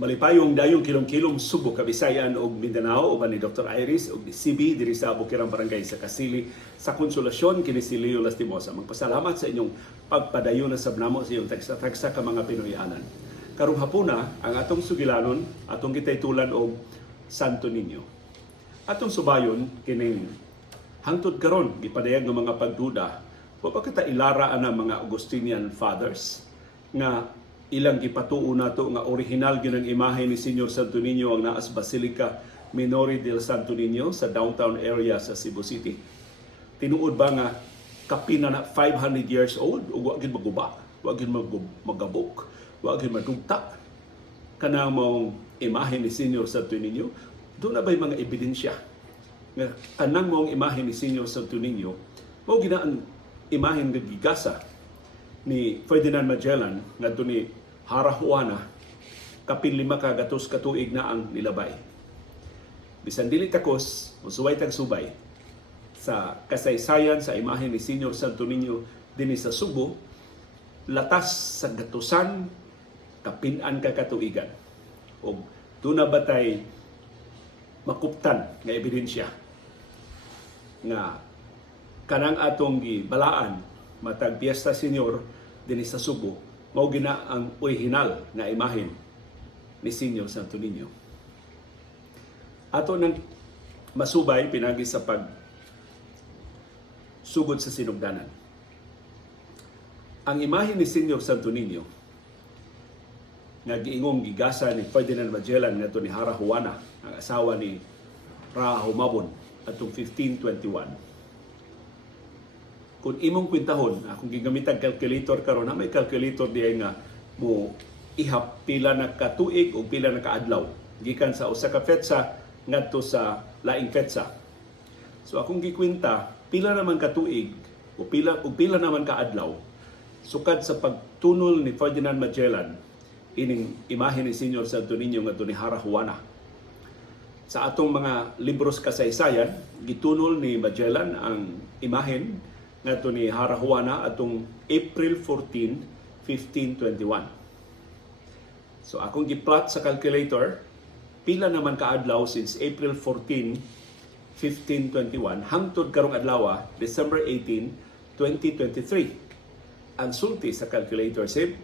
Malipayong dayong kilom-kilom Subo, Kabisayan ug Mindanao uban ni Dr. Iris ug ni CB diri sa Bukirang Barangay sa Kasili sa Konsolasyon kini si Leo Lastimosa. Magpasalamat sa inyong pagpadayon na sabnamo sa inyong tagsa ka mga Pinoyanan. Karong hapuna ang atong sugilanon atong gitaytulan og Santo Niño. Atong subayon kining hangtod karon gipadayag ng mga pagduda wa pa kita ilara ana mga Augustinian fathers nga ilang gipatuo nato nga original gyud ang imahe ni Señor Santo Niño ang naas Basilica Minori del Santo Niño sa downtown area sa Cebu City. Tinuod ba nga kapina na 500 years old ug wa gyud maguba, wa gyud magabok, wa gyud madugta kanang mong imahe ni Señor Santo Niño? Doon na ba'y mga ebidensya nga kanang mong imahe ni Señor Santo Niño mao gina ang imahe nga gigasa ni Ferdinand Magellan ngadto ni Harahuana kapin 5 ka gatos ka tuig na ang nilabay. Bisan dili takos, musuway tag subay sa kasaysayan sa imahe ni Señor Santo Niño dinhi sa Subo, latas sa gatusan kapin-an ka katuigan. Og duna batay makuptan nga ebidensya nga kanang atong gibalaan matag Piesta Señor dinhi sa Subo mao gina ang original nga imahen ni Señor Santo Niño. Ato nang masubay pinagi sa pag sugod sa sinugdanan. Ang imahe ni Señor Santo Niño nga giingong gigasa ni Ferdinand Magellan ngadto ni Harahuana, ang asawa ni Rahumabon atong 1521. Kung imong kwintahon, akong gigamitag calculator karon na may calculator diay nga mo ihap pila na katuig o pila na kaadlaw gikan sa usa ka petsa ngadto sa laing petsa. So akong gikwinta pila naman katuig o pila naman kaadlaw sukad sa pagtunol ni Ferdinand Magellan ining imahe ni Señor Santo Niño ngadto ni Harahuana. Sa atong mga libros kasaysayan, gitunol ni Magellan ang imahen ngadto ni Harahuana atong April 14, 1521. So akong giplot sa calculator, pila naman kaadlaw since April 14, 1521 hangtod karong adlaw, December 18, 2023. Ang sulti sa calculator sib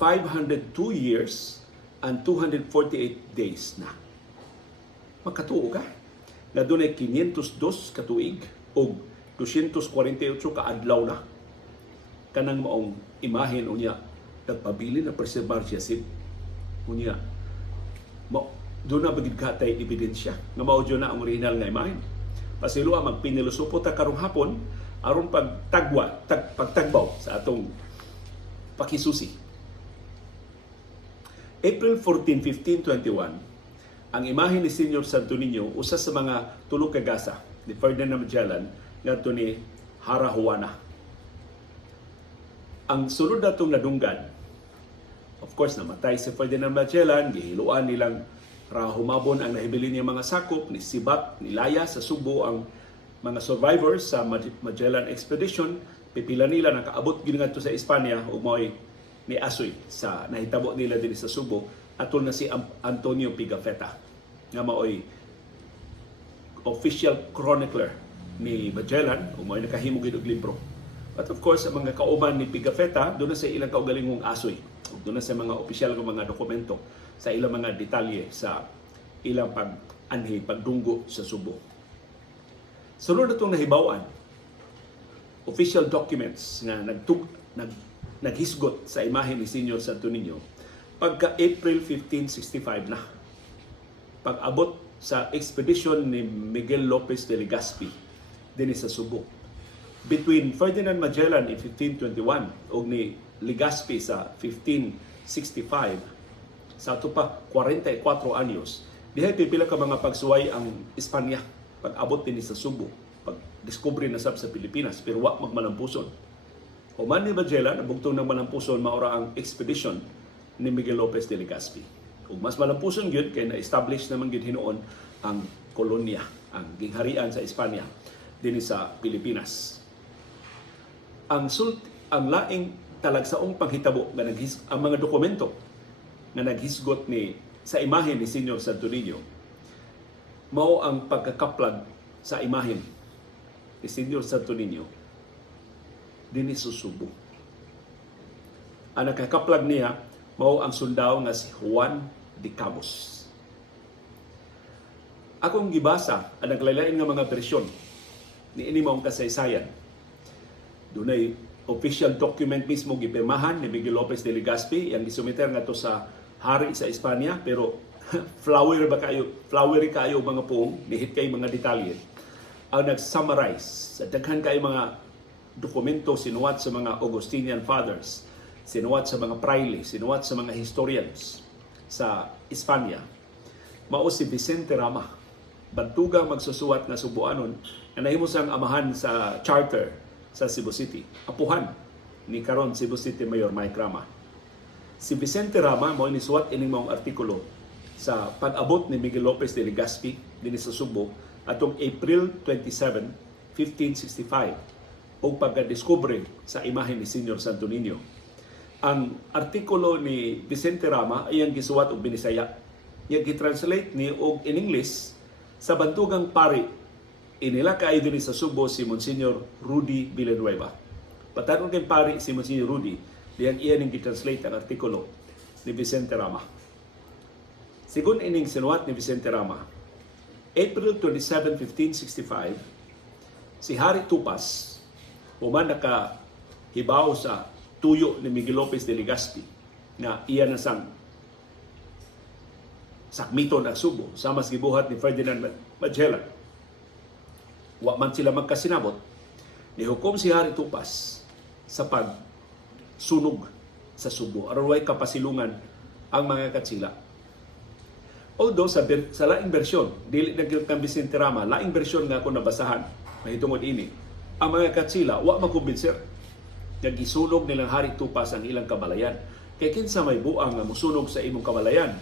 502 years and 248 days na. Magkatuo ka? Na doon ay 502 katuig o 248 kaadlaw na kanang maong imahen unya nagpabili na preserbar siya sib unya doon na bagid katay ebidensya nga mao na ang original nga imahen. Pasilua magpinilosopo ta karong hapon aron pagtagbaw sa atong pakisusi. April 14, 1521 ang imahe ni Señor Santo Niño usa sa mga tulo ka gasa ni Ferdinand Magellan ngadto ni Harahuana. Ang sulod natong nadunggan, of course namatay si Ferdinand Magellan, gihiluan nilang Rahumabon ang nahibili niya mga sakop, ni Sibat, ni Laya sa Subo ang mga survivors sa Magellan Expedition. Pipila nila nakaabot gid ngadto sa Espanya ug mo'y ni asoy sa nahitabo nila din sa Subo atol na si Antonio Pigafetta nga maoy official chronicler ni Magellan o may nakahimo gid og libro. But of course, ang mga kauban ni Pigafetta, doon na sa ilang kaugalingong asoy. Doon na sa mga opisyal ng mga dokumento, sa ilang mga detalye sa ilang pag-anhi, pagdunggo sa Subo. Sunod na itong nahibawan, official documents na naghisgot sa imahe ni Señor Santo Niño pagka April 1565 na. Pag-abot sa expedition ni Miguel Lopez de Legazpi dinhi sa Subo. Between Ferdinand Magellan in 1521 ug ni Legazpi sa 1565, sa ato pa 44 anyos, dihay pipila ka mga pagsuway ang Espanya pag-abot dinhi sa Subo, pag-discovery na sab sa Pilipinas pero wa magmalampuson. Human ni Magellan, ang bugtong ng malampuson maura ang expedition ni Miguel Lopez de Legazpi. Ug mas malampuson gyud kay na-establish naman gyud hinuon ang kolonya, ang gingharian sa Espanya dinhi sa Pilipinas. Ang laing talagsaong panghitabo nga ang mga dokumento nga naghisgot ni sa imahen ni Senyor Santo Niño mao ang pagkakaplag sa imahen ni Senyor Santo Niño dinhi sa Subo. Ang nakakaplag niya mao ang sundao nga si Juan de Cabos. Akong gibasa ang naglain-lain nga mga bersyon ni ini maong kasaysayan. Dunay official document mismo gipirmahan ni Miguel Lopez de Legazpi yang gisumiter ngadto sa hari sa Espanya, pero flowery kayo mga puong, nihit kay mga detalye. Ang nag-summarize sa daghan kay mga dokumento sinuwat sa mga Augustinian Fathers, sinuwat sa mga praile, sinuwat sa mga historians sa Espanya. Mao si Vicente Rama, bantugang magsusuwat nga Subuanon na nahimosang amahan sa charter sa Cebu City. Apuhan ni karon Cebu City Mayor Mike Rama. Si Vicente Rama mao ni suwat ining mga artikulo sa pag-abot ni Miguel Lopez de Legazpi dinhi sa Subo atong April 27, 1565 o pagka-discovery sa imahen ni Senyor Santo Niño. Ang artikulo ni Vicente Rama ay ang gisuwat og Binisaya. Yang gi-translate ni og in English sa bantugang pari inila kay dinhi sa Subo si Monsignor Rudy Villanueva. Patanon kay pari si Monsignor Rudy, diyan iya ning gi-translate ang artikulo ni Vicente Rama. Sigun ining sinuwat ni Vicente Rama, April 27, 1565, si Hari Tupas, human nakahibaw sa tuyo ni Miguel Lopez de Legazpi na iya na sang sakmiton ang Subo, sama sa gibuhat ni Ferdinand Magellan. Wa man sila magkasinabot, nihukom si Hari Tupas sa pagsunog sa Subo. Aron way kapasilungan ang mga Katsila. Although sa laing bersyon, dili na gyud kang Vicente Rama, laing bersyon nga ako nabasahan, mahitungod ini, ang mga Katsila wa makumbinser. Nagisunog nilang Hari Tupas ang ilang kabalayan. Kay kinsa may buang nga musunog sa imong kabalayan,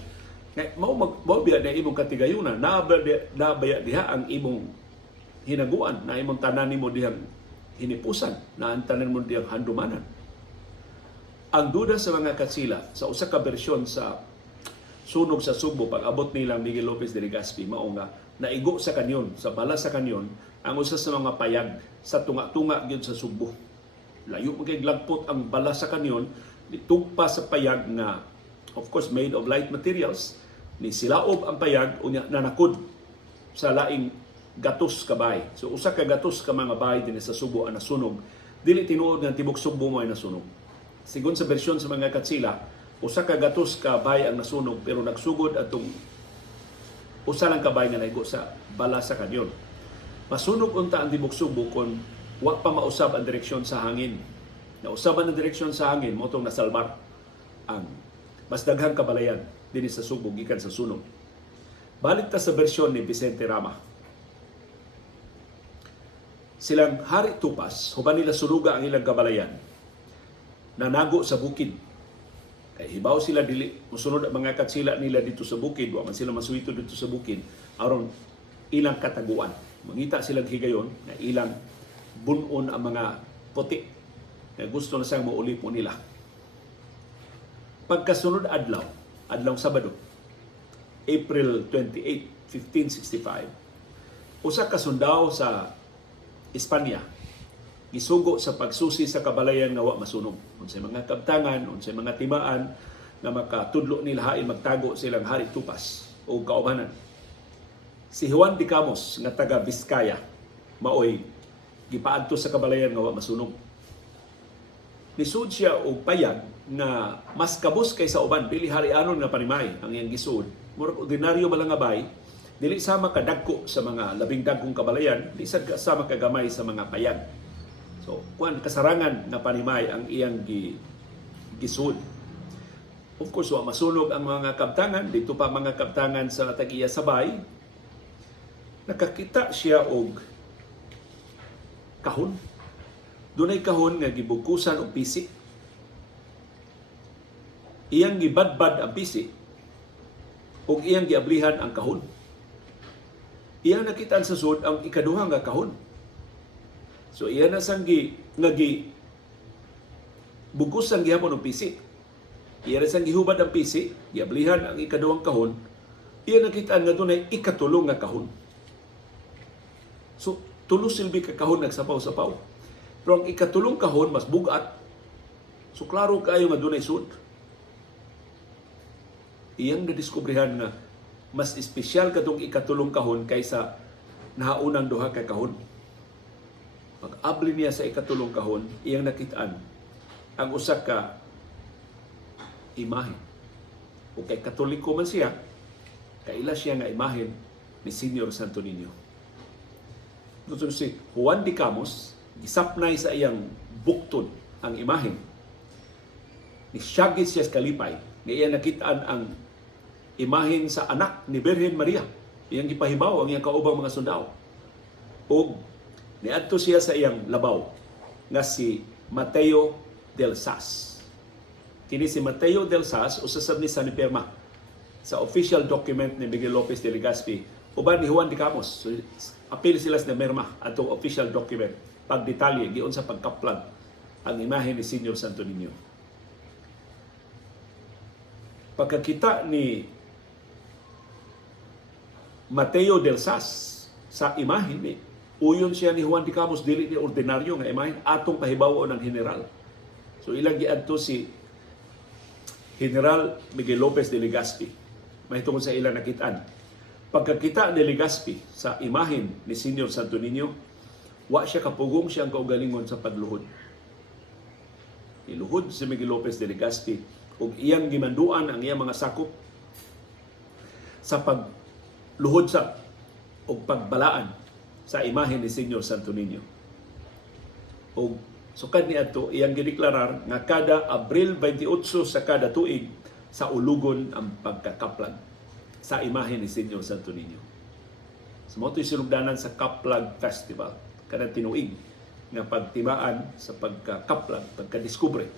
mao biya na imong katigayunan, nabaya diha ang imong hinaguan, na imong tanan nimo dihang hinipusan, na ang tanan mo dihang handumanan. Ang duda sa mga Katsila sa usa ka bersyon sa sunog sa Subo pag-abot nilang Miguel Lopez de Legazpi mao nga naigo sa kanyon, sa bala sa kanyon ang usa sa mga payag sa tunga-tunga gyud sa Subo. Layo man kay lagpot ang bala sa kanyon, ditugpa sa payag na of course made of light materials, ni silaob ang payag unya nanakod sa laing gatos ka bay. So usa ka gatos ka mga bay dinhi sa Subo ang nasunog. Dili tinuod nga tibok Subo mo ay nasunog. Sigon sa bersyon sa mga Katsila, usa ka gatos ka bay ang nasunog pero nagsugod atong usa lang ka bay nga naigo sa bala sa kanyon. Masunog unta ang tibok Subo kon wa pa mausab ang direksyon sa hangin. Nausaban ang direksyon sa hangin mo tong nasalbar ang mas daghang kabalayan dinhi sa Subo gikan sa sunog. Balik ta sa bersyon ni Vicente Rama. Silang Hari Tupas, huban nila suruga ang ilang kabalayan, nanago sa bukid. Kay hibaw sila dili musunod ang mga Katsila nila dito sa bukid, wa man sila masuwito dito sa bukid aron ilang kataguan. Mangita silang higayon na ilang bunon ang mga puti na gusto na siyang mauli po nila. Pagkasunod adlaw Sabado, April 28, 1565, usa ka sundao sa Espanya gisugo sa pagsusi sa kabalayan nga wa masunog. Unsay mga kabtangan, unsay mga timaan na makatudlo nila hain magtago silang Hari Tupas o kaubanan. Si Juan de Cabos nga taga Vizcaya maoy gipaadto sa kabalayan nga wa masunog. Nisud siya og payag na mas kabos kaysa uban, dili harianon nga panimay ang iyang gisud. Murag ordinaryo malangabay, dili sama kadagko sa mga labing dagkong kabalayan, di sama kagamay sa mga payag. So, kuan kasarangan na panimay ang iyang gisud. Of course, wa masunog ang mga kabtangan, dito pa mga kabtangan sa tag-iya sabay. Nakakita siya og kahon. Dunay kahon nga gibugkusan og pisi. Iyang gibadbad ang pisi ug iyang giablihan ang kahon. Iyang nakitaan sa sud ang ikaduha nga kahon. So iya na sang bugusan gihapon og pisi. Iya rin sang gihubad ang PC, giablihan ang ikaduhang kahon, iya nakitaan nga dunay ikatulong nga kahon. So, tulo silbi ka kahon nagsapaw-sapaw. Pero ang ikatulong kahon mas bugat. So, klaro kayo nga dunay sud. Iyang nadiskubrihan nga mas espesyal katong ikatulong kahon kaysa nahaunang duha ka kahon. Pag-abli niya sa ikatulong kahon, iyang nakitaan ang usa ka imahe. O kay Katoliko man siya, kaila siya nga imahe ni Senior Santo Niño. Doon si Juan de Camus, gisapnay sa iyang bukton ang imahe. Ni Siagis siya kalipay, nga iya nakitaan ang imahen sa anak ni Birhen Maria. Iyang gipahibaw ang iyang kaubang mga sundao. O niadto siya sa iyang labaw nga si Mateo del Sas. Kini si Mateo del Sas, usasab ni San Iperma sa official document ni Miguel Lopez de Legazpi, uban ni Juan de Camus. So, apil sila sa Merma atong official document, pagdetalye, giun sa pagkaplag ang imahe ni Senior Santo Niño. Pagkakita ni Mateo del Sas sa imahe ni, uyon siya ni Juan de Camus, dili ni ordinaryo nga imahe, atong pahibawo ng general. So ilang giadto si General Miguel Lopez de Legazpi, mahitungod sa ilang nakitaan. Pagkakita ni Legazpi sa imahen ni Senior Santo Niño, wa siya kapugong siyang kaugalingon sa pagluhod. Iluhod si Miguel Lopez de Legazpi ug iyang gimanduan ang iyang mga sakop sa pagluhod sa ug pagbalaan sa imahen ni Senior Santo Niño. Ug sukad niadto iyang gideklarar nga kada Abril 28 sa kada tuig sa ulugon ang pagkakaplag sa imahe ni Senior Santo Niño. So mo sinugdanan sa Kaplag Festival kada tinuig nga pagtimaan sa pagkakaplag, pagkadiskubre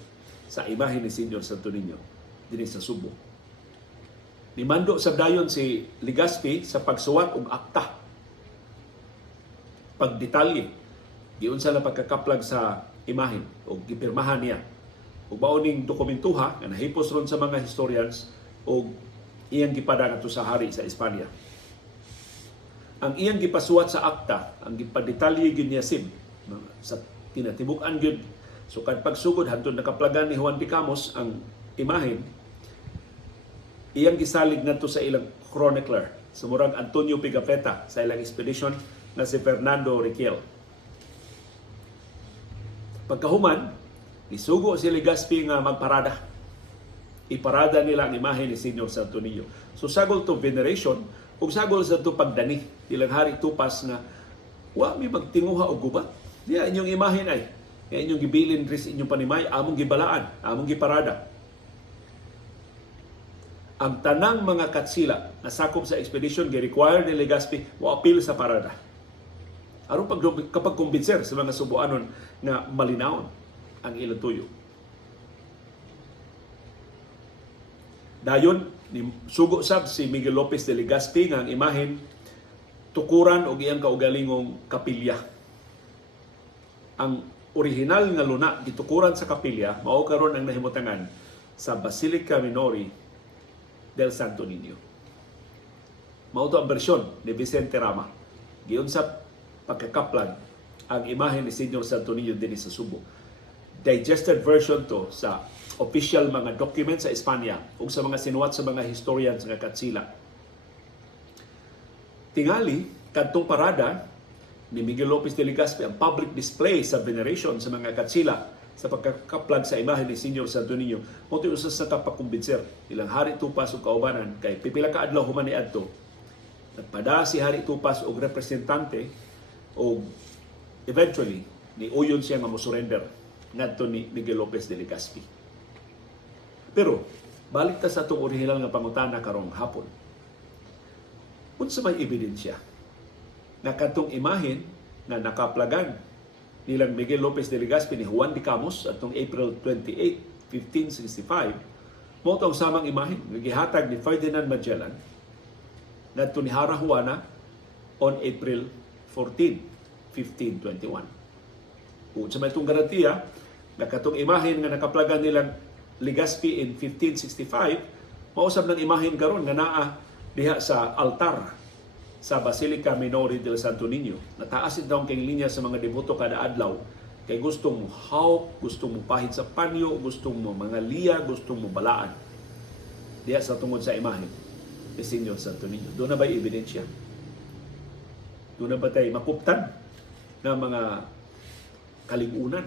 sa imahe ni Senior Santo Niño dinhi sa Subo. Nimando sa dayon si Legazpi sa pagsuwat og akta, pagdetalye giunsa na pagkakaplag sa imahen o gipirmahan niya ug mauning dokumentuha nga nahipos ron sa mga historians o iyang gipadang ato sa hari sa Espanya. Ang iyang gipasuwat sa akta, ang gipadetalye gyud niya sim sa tinatibuk-an gyud. So kad pagsugod hantod nakaplagan ni Juan de Camus ang imahen, iyang gisalig ngadto sa ilang chronicler, sumurang Antonio Pigafetta sa ilang expedition na si Fernando Riquel. Pagkahuman, isugo si Legazpi nga magparada. Iparada nila ang imahe ni Senior Santo Niño. So sagol to veneration, ug sagol sa to pagdani. Ilang hari tupas na, wa mi magtinguha og gubat. Diya inyong imahe ay, inyong gibilin ris inyong panimay, among gibalaan, among giparada. Ang tanang mga katsila na sakop sa expedition, gi-require ni Legazpi, wa apil sa parada. Aron kapag kumbinser sa mga Subuanon nga malinaon ang ilang tuyo. Dayon, sugo sab si Miguel Lopez de Legazpi nga ang imahen tukuran og iyang kaugalingong kapilya. Ang original nga luna gitukuran sa kapilya mao karon ang nahimutangan sa Basilica Minori del Santo Niño. Mao to ang bersyon ni Vicente Rama. Giunsap pagkakaplag ang imahe ni Senior Santo Niño din sa Subo. Digested version to sa official mga documents sa Espanya ug sa mga sinuwat sa mga historians nga katsila. Tingali, kadtong parada ni Miguel Lopez de Legazpi ang public display sa veneration sa mga katsila sa pagkakaplag sa imahe ni Senior Santo Niño, mo usas sa kapakumbinser ilang hari tupas ug kaubanan kay pipila ka adlaw human niadto. Nagpada si hari tupas og representante o eventually ni uyon siya nga mo-surrender ngadto ni Miguel Lopez de Legazpi. Pero balik ta sa atong original nga pangutana karong hapon. Unsa may ebidensya na kadtong imahen na nakaplagan nilang Miguel Lopez de Legazpi ni Juan de Camus atong April 28, 1565, mo tong samang imahen nga gihatag ni Ferdinand Magellan ngadto ni Hara Juana on April 14, 1521. Kung sa may itong garantiya, na katong imahen nga nakaplagan nilang Legazpi in 1565, mausab ng imahen karon nga naa diha sa altar sa Basilica Minore del Santo Niño. Nataas daw kay linya sa mga deboto kada adlaw kay gustong mo hawk, gustong mo pahid sa panyo, gustong mo mga liya, gustong mo balaan diha sa tungod sa imahen ni Senyor Santo Niño. Doon na ba'y ebidensya? Doon na ba tayo makuptan ng mga kaligunan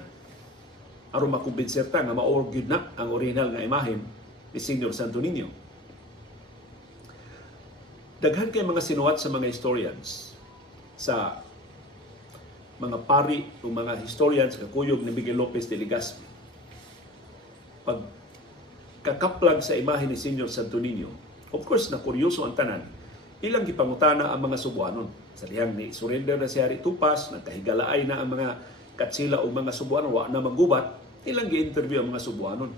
aron makumbinserta nga maorgyud na ang original nga imahen ni Senyor Santo Niño? Daghan kay mga sinuwat sa mga historians, sa mga pari o mga historians kakuyog ni Miguel Lopez de Legazpi. Pag kakaplag sa imahe ni Senyor Santo Niño, of course na kuryoso ang tanan, ilang gipangutana ang mga Subuanon. Sa dihang ni surrender na si Hari Tupas, nagkahigalaay na ang mga katsila o mga Subuanon, wa na maggubat, ilang gi-interview ang mga Subuanon.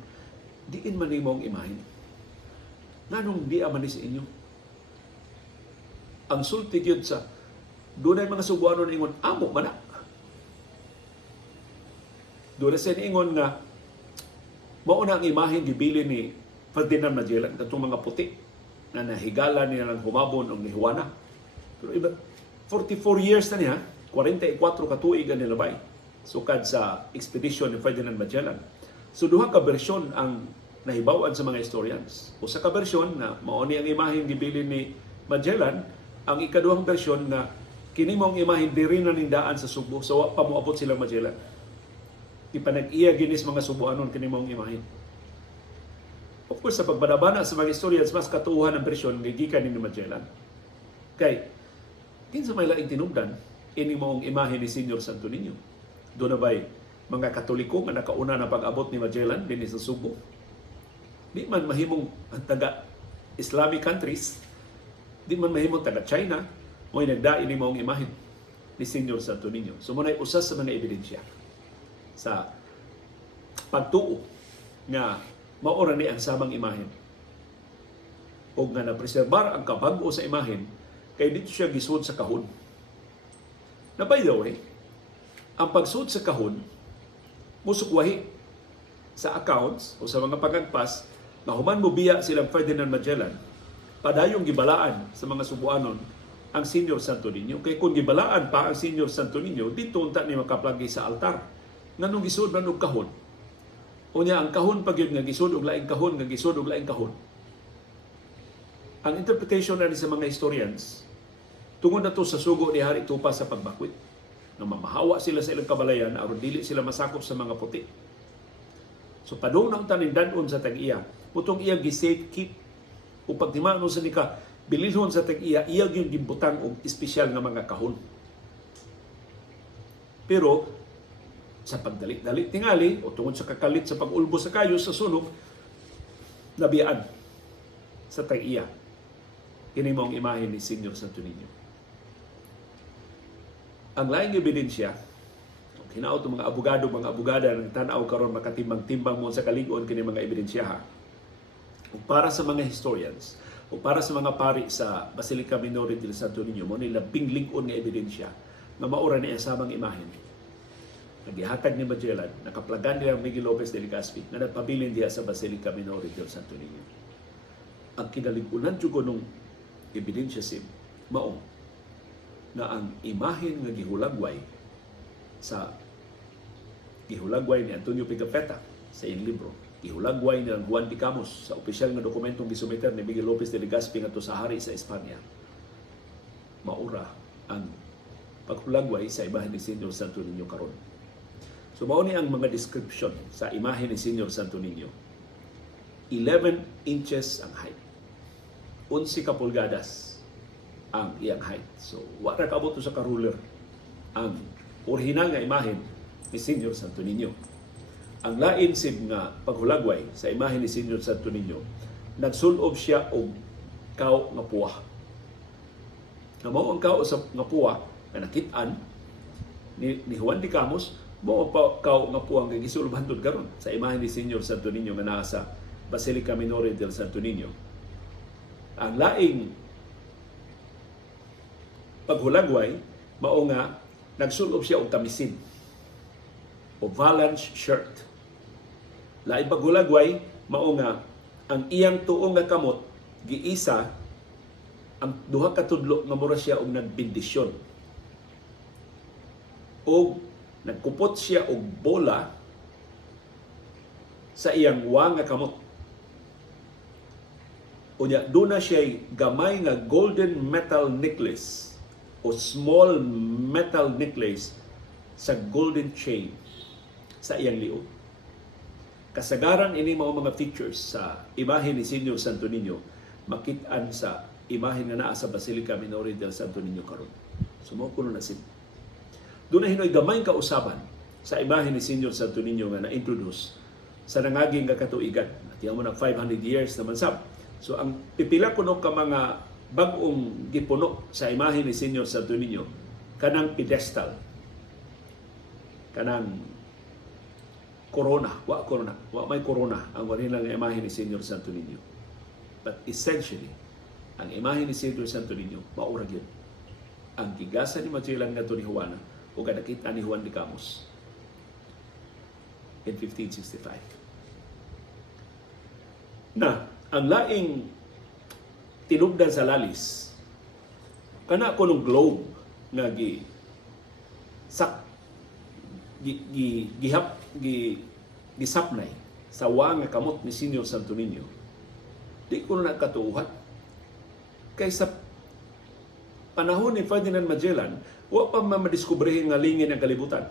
Diin man nimo ang imahen. Nganong di man ni sa inyo? Ang sulti gyud sa doon ay mga Subuanon ingon, amo man na. Doon sa ingon nga, mauna ang imahen gibili ni Ferdinand Magellan, katong mga puti, na nahigala niya ng humabon o ni Juana. Pero iba, 44 years na niya, 44 katuig ang nilabay, sukad sa expedition ni Ferdinand Magellan. So duha ka bersyon ang nahibawan sa mga historians. Usa ka bersyon na mauni ang imahen gibili ni Magellan, ang ikaduhang bersyon na kini mong imahen diri na nindaan sa Subo, so wa pa moabot sila Magellan. Ipanag-iya ginis mga Subuanon kini mong imahen. Of course, sa pagbadabana sa mga historians, mas katuuhan ang bersyon ng gikan ni Magellan. Kay, kinsa may laing tinubdan, ini mong imahe ni Senyor Santo Niño. Doon na ba'y mga Katoliko nga nakauna na pag-abot ni Magellan din sa Subo? Di man mahimong taga-Islamic countries, di man mahimong taga-China, mo'y nagdain ni mong imahe ni Senyor Santo Niño. So, muna'y usas sa mga ebidensya sa pagtuo nga maura ni ang samang imahen. O nga na-preserbar ang kabag-o sa imahen, kay dito siya gisud sa kahon. Na by the way, ang pagsud sa kahon, musukwahi sa accounts o sa mga pagagpas, na human mo biya silang Ferdinand Magellan, padayong gibalaan sa mga Subuanon ang Senyor Santo Niño. Kay kung gibalaan pa ang Senyor Santo Niño, dito unta ni makaplagi sa altar. Nganong gisud man og kahon? Unya ang kahon pag yun nga gisud og laing kahon, nga gisud og laing kahon. Ang interpretation na sa mga historians, tungod na to sa sugo ni Hari Tupas sa pagbakwit, na mamahawa sila sa ilang kabalayan aron dili sila masakop sa mga puti. So padung na tanin danon sa tag-iya, putong iya gi-safe keep o pagtimanon sa nika bililhon sa tag-iya, iya gyud gibutang og espesyal nga mga kahon. Pero sa pagdalit-dalit tingali o tungod sa kakalit sa pag-ulbo sa kayo sa sunog, nabiyaan sa tag-iya kini mao ang imahe ni Senyor Santo Niño. Ang laing ebidensya, hinaot ng mga abogado, mga abogada ng tanaw karon makatimbang-timbang mo sa kalig-on kini mga ebidensya ha. O para sa mga historians, o para sa mga pari sa Basilica Minore del Santo Niño, mo nila ling-on nga ebidensya na maura ni asamang imahen. Nagihatag ni Magellan, nakaplagan niya Miguel Lopez de Legazpi na nagpabilin diya sa Basilica Minore del Santo Niño. Ang kinaligunan jugo nung ebidensya sim, mao na ang imahen nga gihulagway ni Antonio Pigafetta sa iyang libro, gihulagway ni Juan de Camus sa opisyal nga dokumentong gisumiter ni Miguel Lopez de Legazpi ngadto sa hari sa Espanya, maura ang paghulagway sa imahen ni Senyor Santo Niño karon. So mao ni ang mga description sa imahe ni Senyor Santo Niño. 11 inches ang height. 11 ka pulgadas ang iyang height. So wa ra kaabot sa ka-ruler ang original nga imahen ni Senyor Santo Niño. Ang lain sib nga paghulagway sa imahe ni Senyor Santo Niño, nagsulob siya og kao nga puwa. Na mao ang kao sa nga puwa na nakit-an ni Juan de Camus, mo pa kao nga puwang nga gisulban tud karon sa imahe ni Senyor Santo Niño nga naa sa Basilica Minore del Santo Niño. Ang laing paghulagway mao nga nagsulob siya og kamisin o valance shirt. Laing paghulagway mao nga ang iyang tuong nga kamot giisa ang duha ka tudlo nga mura siya og nagbindisyon. O nagkupot siya og bola sa iyang wa nga kamot. Unya duna siya gamay nga golden metal necklace o small metal necklace sa golden chain sa iyang liog. Kasagaran ini mao mga features sa imahe ni Senior Santo Niño makit-an sa imahe nga naa sa Basilica Minor del Santo Niño karon. Sumo kuno na sin. Doon na hinoy gamay kausaban sa imahe ni Senior Santo Niño nga na-introduce sa nangaging nga katuigan. At yan mo na 500 years naman sab. So ang pipila kuno ka mga bag-ong gipuno sa imahe ni Senior Santo Niño kanang pedestal, kanang corona, wa may corona ang wala lang imahe ni Senior Santo Niño. But essentially, ang imahe ni Senior Santo Niño maurag yun. Ang gigasan ni Magellan ngadto ni Juana o nakita ni Juan de Camus in 1565. Na ang laing tinubdan sa lalis kana kunong globe nga gisapnay sa wa nga kamot ni Senior Santo Niño, di ko na katuuhan. Kaysa panahon ni Ferdinand Magellan, wa pa madiskubrihin nga lingin ang kalibutan.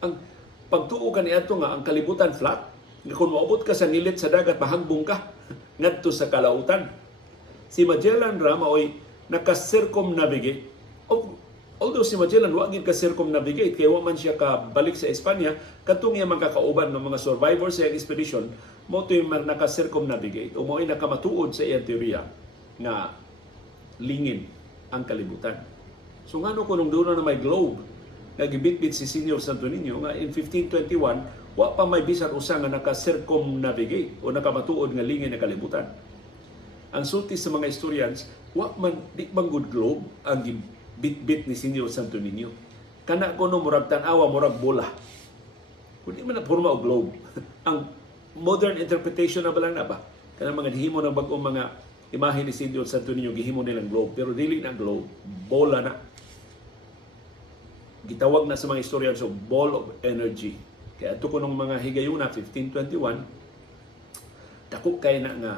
Ang pagtuo kaniadto nga ang kalibutan flat, nga kung maabot ka sa ngilit sa dagat, mahangbong ka ngadto sa kalautan. Si Magellan ra maoy naka-circumnavigate. Although si Magellan wa gid ka-circumnavigate kay wa man siya ka balik sa Espanya, kadtong iya magkakauban ng mga survivors sa iyang expedition, mo to yung naka-circumnavigate o mo'y nakamatuod sa iyang teorya nga lingin ang kalibutan. So ngano kung nung doon na may globe nagibitbit si Senior Santo Niño nga in 1521 wa pa may bisan usa nga naka-circumnavigate o nakamatuod nga lingin ang kalibutan. Ang sulti sa mga historians, wa man di bang good globe ang bit-bit ni Senior Santo Niño. Kana kuno murag tan-awa, murag bola. Kundi man na porma o globe. Ang modern interpretation na balang na ba? Kana mga dihimo ng bag-ong mga imahe ni Senior Santo Niño, gihimo nilang globe. Pero dili na globe, bola na. Gitawag na sa mga historian so ball of energy. Kaya ito kunong mga higayuna, 1521, dako kay na nga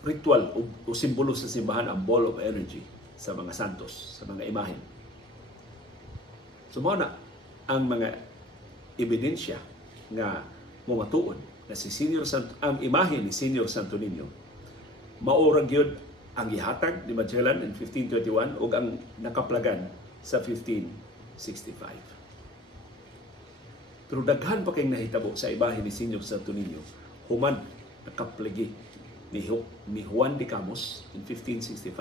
ritual o simbolo sa simbahan ang ball of energy sa mga santos, sa mga imahen. So mo na ang mga ebidensya nga mumatuon na si Senior Santo, ang imahe ni Senior Santo Niño maurag yun ang ihatag ni Magellan in 1521 o ang nakaplagan sa 1565. Pero daghan pa kayong nahitabo sa imahe ni Senior Santo Niño human nakaplagi ni Juan de Camus in 1565.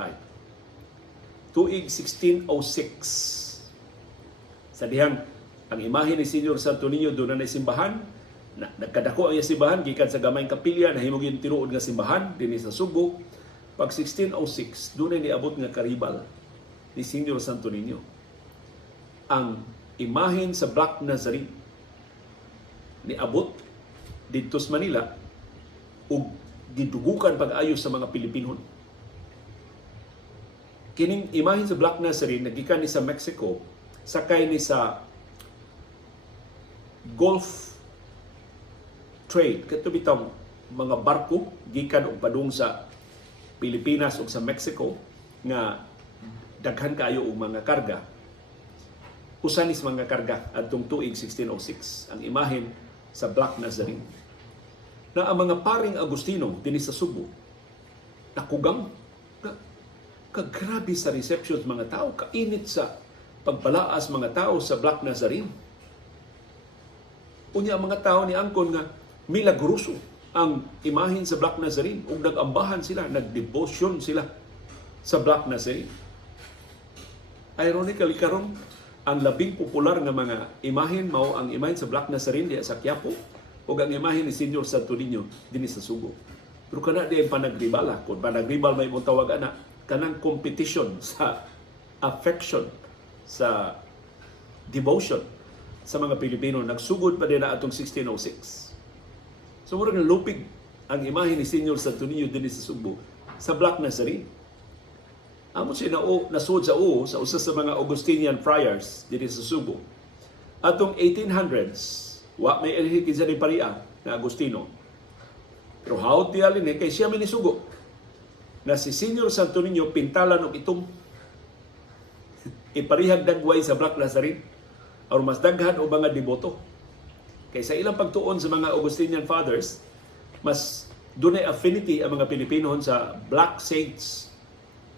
Tuig 1606, sa dihang ang imahe ni Senior Santo Niño doon na simbahan, nagkadako ang simbahan, gikan sa gamayng kapilya, nahimog yung tinuod nga simbahan, din sa Subo. Pag 1606, doon na niabot nga karibal ni Senior Santo Niño. Ang imahen sa Black Nazarene, niabot dito sa Manila, ug gidugukan pag-ayos sa mga Pilipinon. Kining imahen sa Black Nazarene nagikan ni sa Mexico, sakay ni sa Gulf trade. Kato bitang mga barko gikan og padung sa Pilipinas ug sa Mexico nga daghan kaayo og mga karga. Usa ni sa mga karga adtong tuig 1606 ang imahen sa Black Nazarene. Na ang mga paring Agustino dinhi sa Subo nakugang kagrabe sa reception sa mga tao, kainit sa pagpalaas mga tao sa Black Nazarene. Unya ang mga tao ni angkon nga milagruso ang imahen sa Black Nazarene ug nagambahan sila, nagdevotion sila sa Black Nazarene. Ironically karon ang labing popular nga mga imahen mao ang imahen sa Black Nazarene diya sa Quiapo o ang imahe ni Senior Santo Niño din sa Subo. Pero kana di ang panagribala. Kung panagribal may mong tawag na, kanang competition sa affection, sa devotion sa mga Pilipino. Nagsugod pa din na atong 1606. So murag nalupig ang imahe ni Senyor Santo Niño din sa Subo sa Black Nazarene. Amo siya nasud sa usa sa mga Augustinian friars din sa Subo. Atong 1800s, wa may elhi kinsa ni paria na Agustino. Pero hawt niya lini kay siya minisugo na si Senyor Santo Niño pintalan og itom iparihag dagway sa Black Nazarene aron mas daghan o mga deboto. Kay sa ilang pagtuon sa mga Augustinian fathers, mas dunay affinity ang mga Pilipino sa Black Saints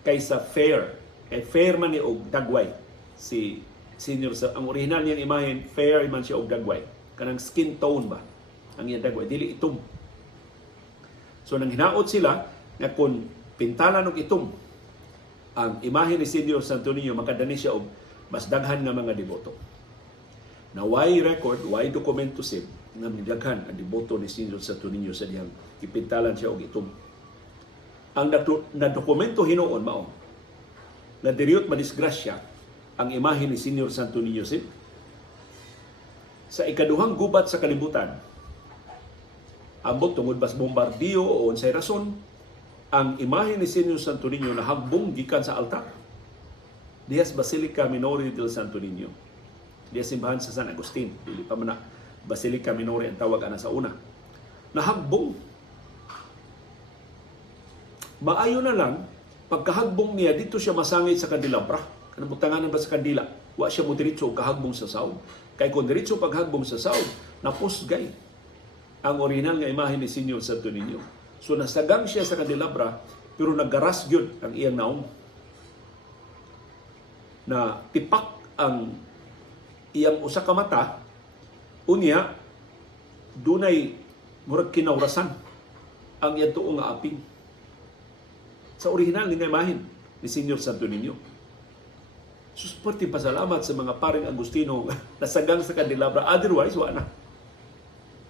kaysa fair. Kay fair man ni og dagway. Si Senior sa ang original niyang imahen, fair man siya og dagway. Kanang skin tone ba ang iyang dagway, dili itom. So nang hinaot sila na kung pintalan og itom ang imahe ni Senyor Santo Niño, makadani siya og mas daghan nga mga deboto. Na why record, why dokumento sib nga midaghan ang deboto ni Senyor Santo Niño sa diyang ipintalan siya og itom. Ang na-dokumento hinuon mao na diriyot madisgrasya ang imahe ni Senyor Santo Niño sib sa ikaduhang gubat sa kalibutan. Ambot tungod bas bombardiyo o unsay rason, ang imahe ni Senyor Santo Niño nahagbong gikan sa altar diyas Basilica Minore del Santo Niño. Diyas simbahan sa San Agustin. Dili pa man na Basilica Minore ang tawag ana sa una. Nahagbong. Maayo na lang, pagkahagbong niya, dito siya masangit sa kandelabra. Kanang butanganan ba sa kandila? Wa siya mo diretso kahagbong sa sawd. Kay kung diretso paghagbong sa sawd, napusgay ang original nga imahe ni Senyor Santo Niño. So nasagang siya sa kandelabra, pero naggaras gyud ang iyang naong. Na tipak ang iyang usa ka mata, unya dunay murag kinawrasan ang iyang tuong nga aping. Sa original ni imahen ni Senyor Santo Niño. Susporti pasalamat sa mga paring Agustino nasagang sa kandelabra. Otherwise, wala na.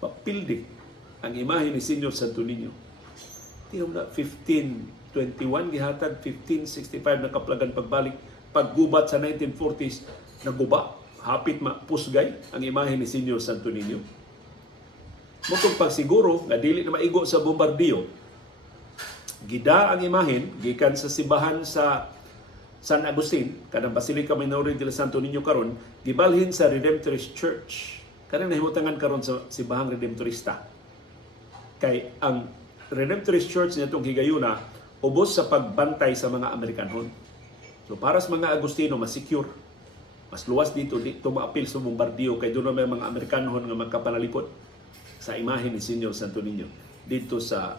Papildi ang imahe ni Senyor Santo Niño. Tiyong na 1521 gihatag, 1565 nakaplagan pagbalik, paggubat sa 1940s naguba, hapit mapusgay ang imahe ni Senyor Santo Niño. Mutong pagsiguro nga dili na maigo sa bombardiyo, gida ang imahen gikan sa simbahan sa San Agustin, kanang Basilica Minore del Santo Niño karon, gibalhin sa Redemptorist Church. Kanang nahimutangan karon sa simbahang Redemptorista. Kay ang Redemptorist Church nitong higayuna ubos sa pagbantay sa mga Amerikanhon. So para sa mga Agustino mas secure. Mas luwas dito maapil sa bombardiyo kay doon may mga Amerikanhon nga magkapanalipod sa imahe ni Senyor Santo Niño dito sa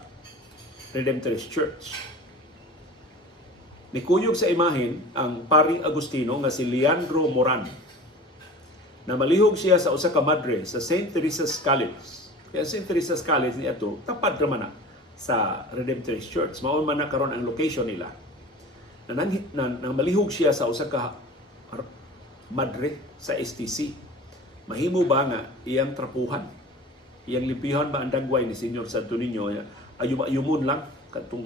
Redemptorist Church. Nikuyog sa imahen ang paring Agustino nga si Leandro Moran na malihog siya sa usa ka madre sa St. Teresa's College. Kaya St. Teresa's College niya ito, tapad naman na sa Redemptorist Church. Maon man na karon ang location nila. Na malihog siya sa usa ka madre sa STC. Mahimo ba nga iyang trapuhan? Iyang lipihan ba ang dagway ni Senyor Santo Niño? Ayumon lang katong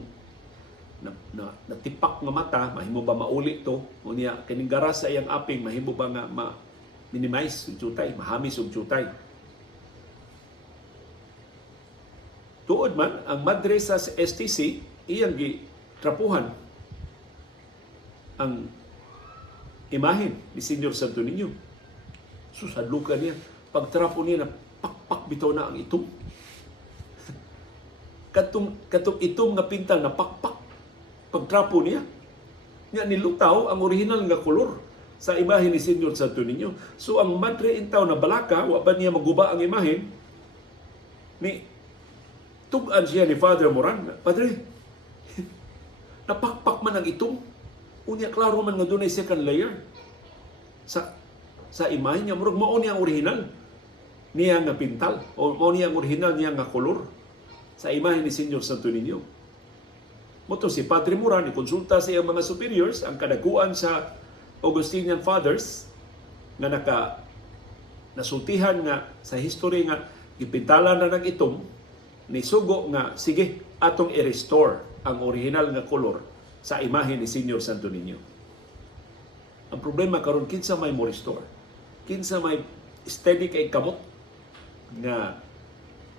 natipak nga mata, mahimo ba mauli to? Unya kining garas sa iyang aping, mahimo ba nga minimize og jutay, mahamis og jutay? Tuod man ang madre sa STC, iyang gitrapuhan ang imahen ni Senyor Santo Niño. Susadlukan niya. Pagtrapo niya na pakpak bitaw na ang itom. Katong itom nga pintal na pakpak. Pagtrapo niya. Nga nilutaw ang original nga kolor sa imahe ni Senyor Santo Niño. So ang madre intaw na balaka, wa ba niya maguba ang imahen, ni tugan siya ni Father Moran. Padre, napakpak man ang itom. Unya klaro man nga dunay second layer sa imahe niya. Murag mao niya ang original niya nga pintal o mao niya ang original niya nga kolor sa imahe ni Senyor Santo Niño. Moto si Padre Moran ikonsulta sa iyang mga superiors ang kadaguan sa Augustinian Fathers nga nasultihan nga sa history nga ipintalan na ng itom ni sugo nga sige atong i-restore ang original nga kolor sa imahe ni Senyor Santo Niño. Ang problema karon kinsa may mo restore, kinsa may steady kay kamot nga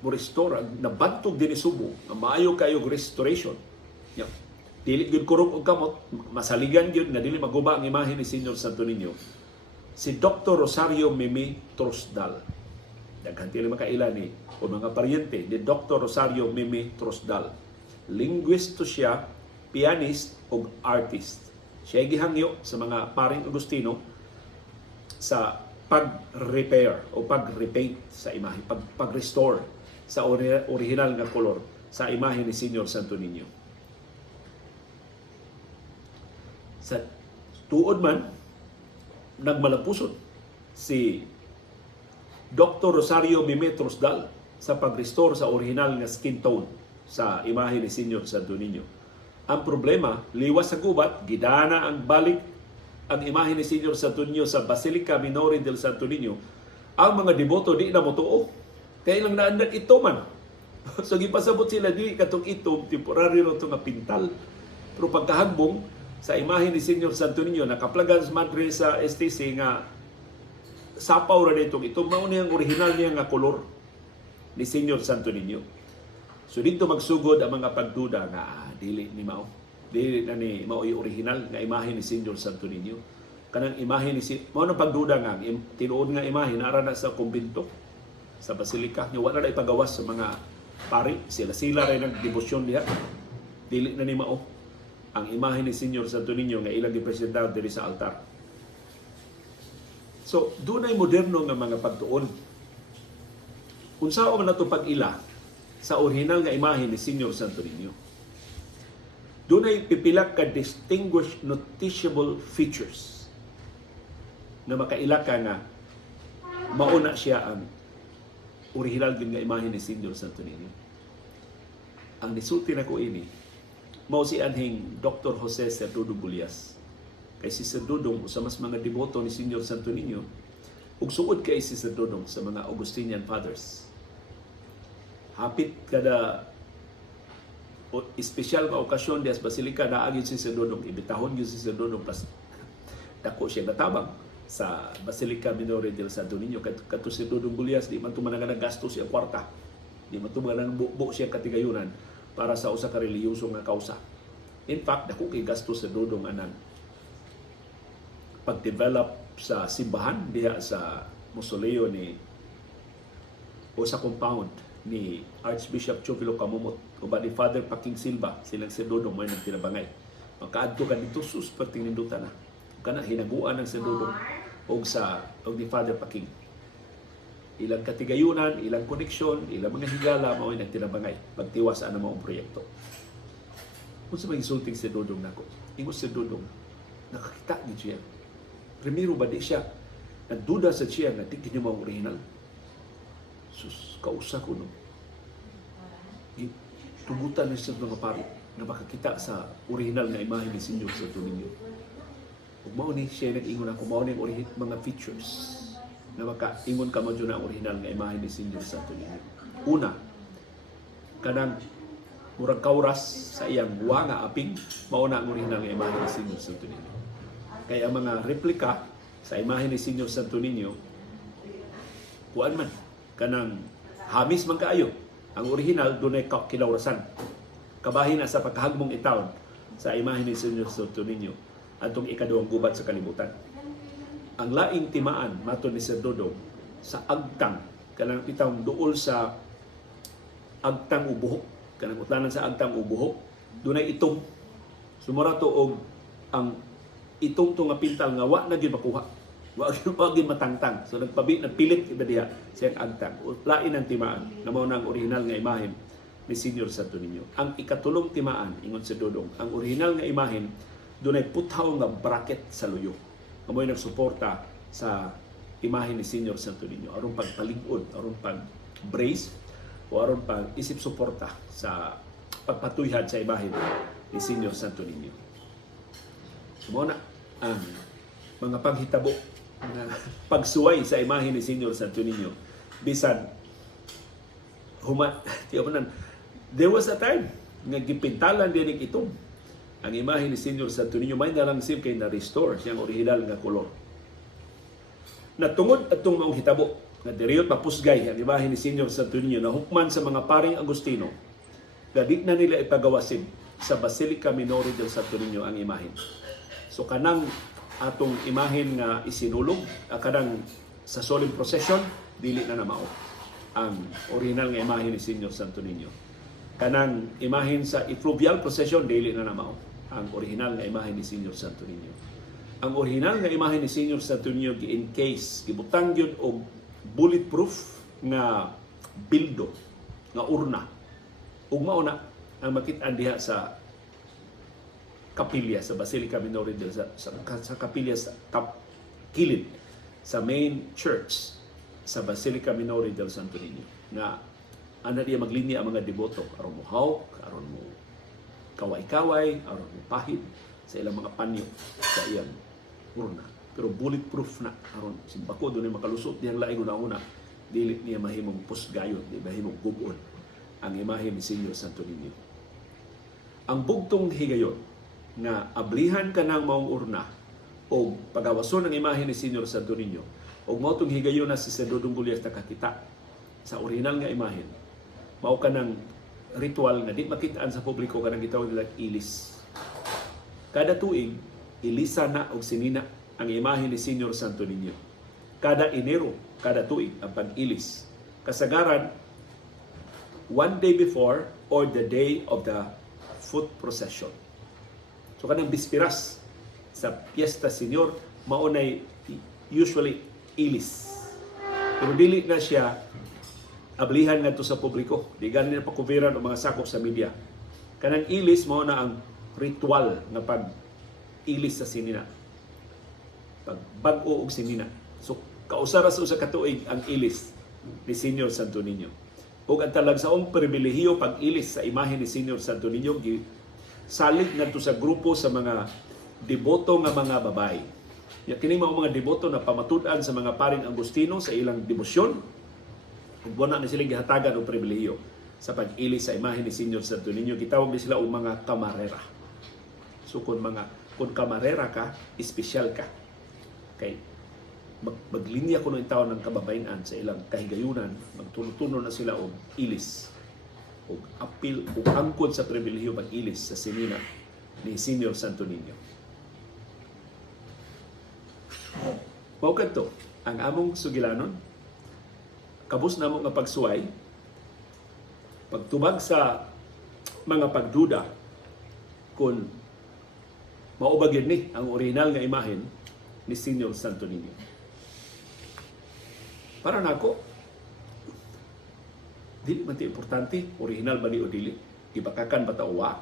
mo restore nabantog din ni Subo nga maayo kayo restoration. Yeah. Dili gyud kurog og kamot, masaligan gyud nga dili maguba ang imahe ni Senyor Santo Niño. Si Dr. Rosario Mimi Trosdal. Daghan tili makaila ni o mga paryente ni Dr. Rosario Mimi Trosdal. Linguisto siya, pianist ug artist. Siya gihangyo sa mga paring Agustino sa pag-repair o pag-repaint sa imahe, pag-restore sa original nga kolor sa imahe ni Senyor Santo Niño. Sa tuod man, nagmalapusot si Dr. Rosario Mimi Trosdal sa pag-restore sa original nga skin tone sa imahe ni Senyor Santo Niño. Ang problema, liwas sa gubat, gidana ang balik ang imahe ni Senyor Santo Niño sa Basilica Minore del Santo Niño. Ang mga deboto di na motuo. Kaya lang naandan ito man. So gipasabot sila di katong ito, temporary ro nga pintal. Pero pagkahagbong sa imahe ni Senyor Santo Niño, nakaplagan sa madre sa STC nga sapaw ra dito. Ito mao niyang original niya nga kolor ni Senyor Santo Niño. So dito magsugod ang mga pagduda nga dili ni mao. Dili na ni mao original nga imahe ni Senyor Santo Niño. Kanang imahe ni mao nang pagduda nga tinuod nga imahe naara na sa kumbento sa Basilica. Nya wala na ipagawas sa mga pari. Sila ray nagdebosyon diha. Dili na ni mao ang imahe ni Senyor Santo Niño nga ilang gipresentado diri sa altar. So, dunay moderno nga mga pagtuon. Unsa man nato pag-ila sa original nga imahe ni Senyor Santo Niño. Dunay pipila ka distinguished noticeable features na makaila ka nga mauna siya ang original gyud nga imahe ni Senyor Santo Niño. Ang nisulti nako ini mao si anhing Dr. Jose Cerdodo Bulias. Kay si Cerdodo sa mas mga deboto ni Senyor Santo Niño ug suod kay si Cerdodo sa mga Augustinian Fathers. Hapit kada espesyal nga okasyon dias Basilica naagid si Cerdodo, ibitahon gyud si Cerdodo plus dako siya natabang sa Basilica Minore del Santo Niño. Kadto si Cerdodo Bulias di man tumanang nagasto siya kwarta, di man tumanang buo siya katigayunan para sa usa ka relihiyoso nga kausa. In fact, dako kay gasto sa Dodong anan pag-develop sa simbahan diha sa mausoleo ni o sa compound ni Archbishop Chovilo Camumot o ba ni Father Paking Silva. Silang si Dodong may nagtinabangay. Makaadto ka dito sus perting nindutan na. Kana hinaguan ng si Dodong og ni Father Paking. Ilang katigayunan, ilang koneksyon, ilang mga higala mao nagtinabangay pagtiwas ana maong proyekto. Kung sa mga insulting si Dodong nako, ingon si Dodong, nakakita ni siya. Primero ba di siya nagduda sa siya na di kanya mga original. Sus, kausa ko no. Tugutan na siya mga pari na makakita sa original nga imahe ni Senyor Santo Niño. Ug mao ni siya nag-ingon ako, mao ni mga features na makaingon ka mo dyan ang original nga imahe ni Senyor Santo Niño. Una, kanang murag kauras sa iyang wa nga aping, mauna ang original nga imahe ni Senyor Santo Niño. Kaya ang mga replika sa imahe ni Senyor Santo Niño, kuan man, kanang hamis man kaayo. Ang original, doon ay kilaurasan. Kabahin na sa pagkahagmong itaon sa imahe ni Senyor Santo Niño atong ikaduhang gubat sa kalibutan. Ang laing timaan mato ni Sir Dodong sa agtang kanang itang duol sa agtang ubuhok, kanang utanan sa agtang ubuhok dunay itong sumarato og ang itong nga pintal nga wa na gyud makuha, wa gyud matangtang. So nagpilit iba diha siyang agtang. Lain ang timaan na mao nang original nga imahe ni Senyor Santo Niño. Ang ikatulong timaan ingon Sir Dodong, ang original nga imahe dunay puthaw nga bracket sa luyo. Amoy nagsuporta sa imahe ni Senyor Santo Niño aron pagpalig-on, aron pag-brace o aron pag-isip suporta sa pagpatuyhad sa imahe ni Senyor Santo Niño. Sumuna ang mga paghitabo na pagsuway sa imahe ni Senyor Santo Niño. Bisan there was a time nga gipintalan din itong ang imahe ni Senyor Santo Niño, may nalangsip kay na-restore siyang original nga kolor. Natungod atong maong hitabo nga diriyot mapusgay ang imahe ni Senior Santo Niño na hukman sa mga paring Agustino, gadi na nila ipagawasid sa Basilica Minore del Santo Niño ang imahen. So kanang atong imahen nga isinulog, kanang sa solemn procession, dili na namao ang original nga imahen ni Senior Santo Niño. Kanang imahen sa effluvial procession, dili na namao ang original nga imahen ni Senior Santo Niño. Ang original nga imahen ni Senior Santo Niño gi-encase, gibutang yun og bulletproof nga bildo, nga urna. Ug mao na ang makit-an diha sa kapilya sa Basilica Minore del sa kapilya sa kilid sa main church sa Basilica Minore del Santo Niño, na ana diya maglinya ang mga deboto aron mo hawk, aron mo kaway-kaway, aron mo pahid sa ilang mga panyo sa iyang urna. Pero bulletproof na, aron simbako doon ay makalusot diyang laing una-una, dili niya mahimong pusgayon, di mahimong gubon ang imahe ni Senior Santo Niño. Ang bugtong higayon nga ablihan ka ng maong urna o pagawason ng imahe ni Senior Santo Niño o mao tong higayon na si San Dodong Gulyas nakakita sa original nga imahen, mao ka ng ritual nga di makitaan sa publiko, kanang gitawag nila ilis. Kada tuig ilisa na og sinina ang imahe ni Senior Santo Niño. Kada Enero, kada tuig ang pag-ilis. Kasagaran, one day before or the day of the foot procession. So kanang bispiras sa Fiesta Senior, maunay usually ilis. Pero dili na siya ablihan ngadto sa publiko. Di gani na pakuveran o mga sakop sa media. Kanang ilis mao na ang ritual nga pag-ilis sa sinina. Pag-bag-o og sinina. So kausara sa usa ka tuig ang ilis ni Senior Santo Niño. Ug ang talagsaong pribilehiyo pag-ilis sa imahe ni Senior Santo Niño salig ngadto sa grupo sa mga deboto nga mga babae. Ya kini mao mga deboto na pamatud-an sa mga paring Agustino sa ilang debosyon. Ug wala na sila gihatagan og pribilehiyo sa pag-ilis sa imahe ni Senior Santo Niño. Gitawag ni sila og mga kamarera. So kung kamarera ka, espesyal ka. Kay maglinya ko ng taon ng kababayan sa ilang kahigayunan, magtuno-tuno na sila og ilis, og apil, og angkod sa pribilehiyo pag-ilis sa sinina ni Senior Santo Niño. Mao kadto ang among sugilanon, kabus namo nga pagsuway, pagtubag sa mga pagduda kung maubag yun ni ang original nga imahen ni Senior Santo Niño. Para nako, dili man ti importante original ba ni o dili, ibakakan ba tawa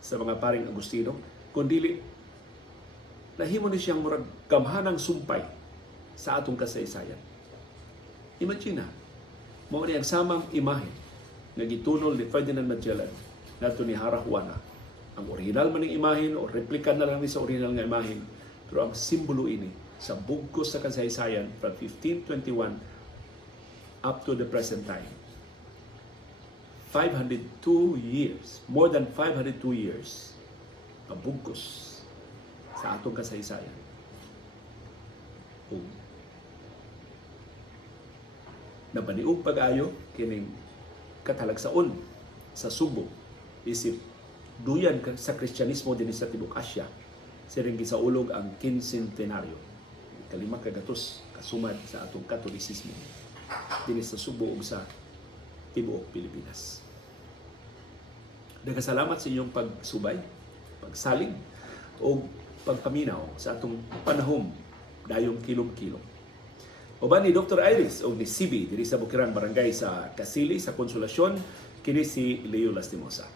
sa mga paring Agustino, kung dili nahimo ni siyang murag gamhanang sumpay sa atong kasaysayan. Imagine na, mao ni ang samang imahe nga gitunol ni Ferdinand Magellan ngadto ni Hara Juana. Ang original man ng imahen o replika na lang ni sa original nga imahen, pero ang simbolo ini sa bugkos sa kasaysayan from 1521 up to the present time. 502 years, more than 502 years, ang bugkos sa atong kasaysayan. Kung nabaniog pag-ayo kining katalagsaon sa Subo isip duyan sa Kristyanismo din sa Tibok Asya, siring gisaulog ang quincentenaryo, kalima kagatos kasumad sa atong Katolisismo din sa Subo ug sa tibuok Pilipinas. Nagasalamat sa inyong pagsubay, pagsalig o pagpaminaw sa atong panahom dayong kilom-kilom. Uban ni Dr. Iris o ni CB diri sa Bukirang Barangay sa Kasili sa Konsolasyon, kini si Leo Lastimosa.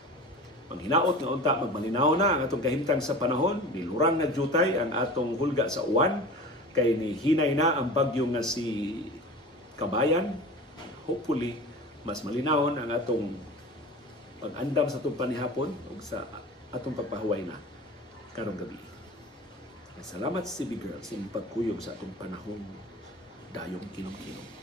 Manghinaot nga unta magmalinaw na ang atong kahimtang sa panahon, nilurang na jutay ang atong hulga sa uwan, kay ni hinay na ang bagyo nga si Kabayan. Hopefully mas malinawon ang atong pag-andam sa atong panihapon ug sa atong pagpahuway na karong gabi. Salamat CB Girl sa inyong pagkuyog sa atong panahon dayong kilom-kilom.